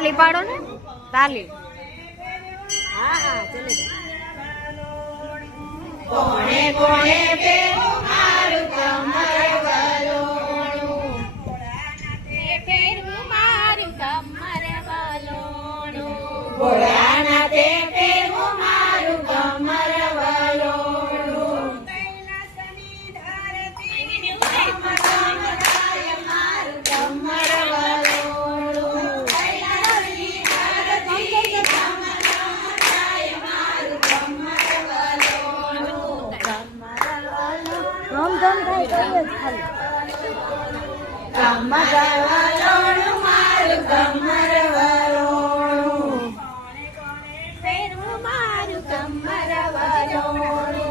ताली पाड़ो ने ताली। हाँ हाँ चले कोणे कोणे फेरू मारू कमर वालोणू फेरू मारू कमर वालोणू भोळाना ते फेरू मारू कमर वालोणू कैलासनी धरती कमराय मारू कमर वालोणू कैलासनी धरती कमराय मारू कमर वालोणू कमर वालोणू रोम धम થાય કરીએ ખાલી कमर वालोणू मारू कमर वालोणू फेरू मारू कमर वालोणू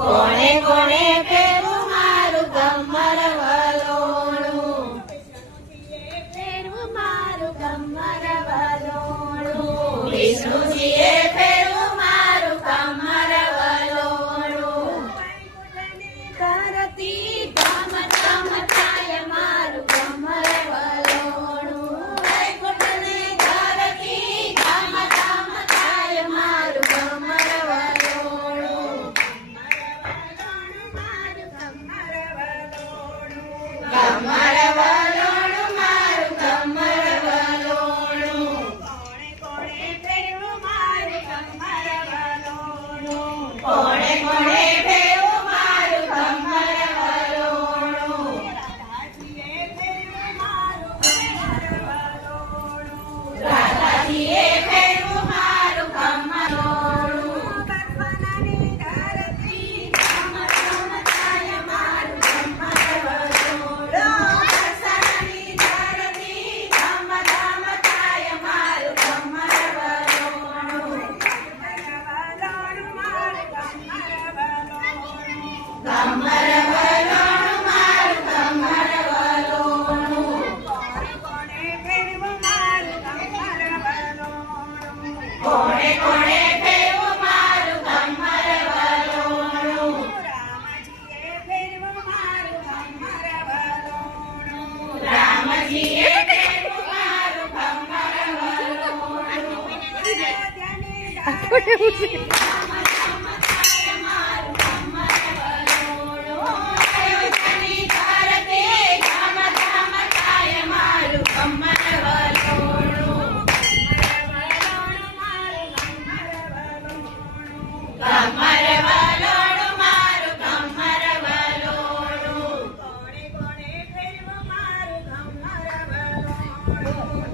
कोणे कोणे फेरू मारू कमर वालोणू फेरू मारू कमर वालोणू विष्णुजीए फेरू मारू कमर वालोणू करती धम धम થાય મારું કમર વાલોણું વૈકુંઠની ધરતી ધમ ધમ થાય મારું કમર વાલોણું મારું કમર વાલોણું કમર વાલોણું મારું કમર વાલોણું કોણે કોણે ફેરવું મારું કમર વાલોણું કોણે કોણે ફેરવું મારું કમર વાલોણું રાધાજીએ ફેરવું મારું કમર વાલોણું બરફાની ધરતી ધમ ધમ થાય મારું કમર વાલોણું બરફાની ધરતી ધમ ધમ થાય મારું કમર વાલોણું મારું કમર વાલોણું કમર વાલોણું મારું કમર વાલોણું કોણે ફેરવું મારું કમર વાલોણું કોણે કોણે ફેરવું મારું કમર વાલોણું રામજીએ ફેરવું મારું કમર વાલોણું રામજીએ ફેરવું મારું કમર વાલોણું અયોધ્યાની ધરતી મારું કમર વાલોણું અયોધ્યાની ધરતી ધમ ધમ થાય મારું કમર વાલોણું કમર વાલોણું મારું કમર વાલોણું કોણે કોણે ફેરવું મારું કમર વાલોણું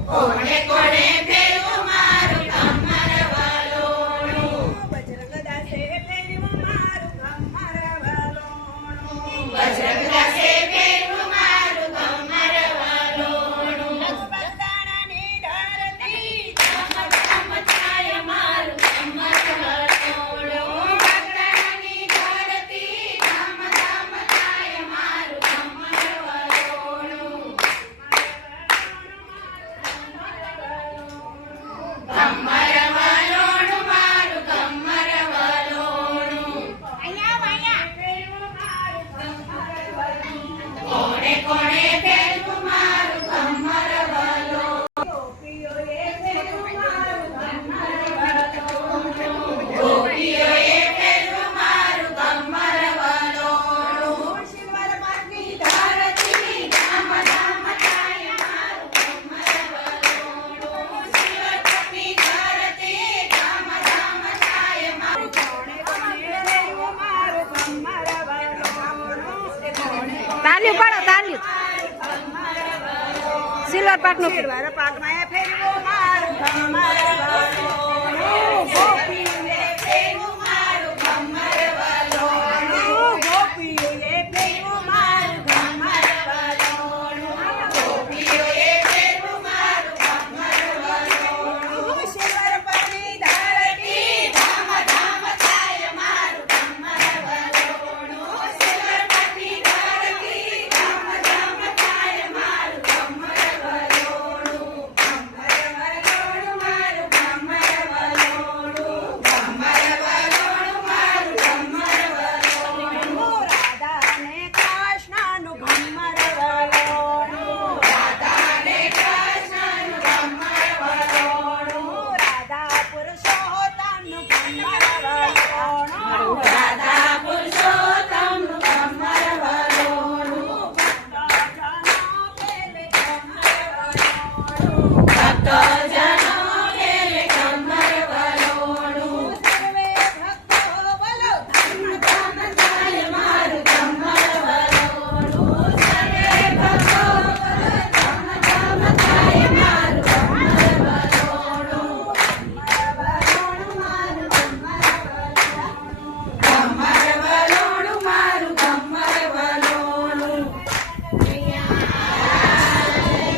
કોણે કોણે ફેરવું મારું કમર વાલોણું બજરંગદાસે ફેરવું મારું કમર વાલોણું બજરંગદાસે ફેરવું મારું કમર વાલોણું બંધાણાની ધરતી ધમ ધમ થાય મારું કમર વાલોણું બંધાણાની ધરતી ધમ ધમ થાય મારું કમર વાલોણું કમર વાલોણું મારું કમર વાલોણું અહીંયા ફેરવું મારું કમર વાલોણું કોણે કોણે ફેરવું મારું કમર વાલોણું ગોપીઓએ ફેરવું મારું કમર વાલોણું ગોપીઓએ ફેરવું મારું કમર વાલોણું શિવરપટની ધરતી ધમ ધમ થાય મારું કમર વાલોણું શિવરપટની ધરતી ધમ ધમ થાય મારું કોણે કોણે ફેરવું મારું કમર વાલોણું તાલી પાડો તાલી સિલ્વર પાક નું ફેરવા પાકમાં ફેરવું મારું કમર વાલોણું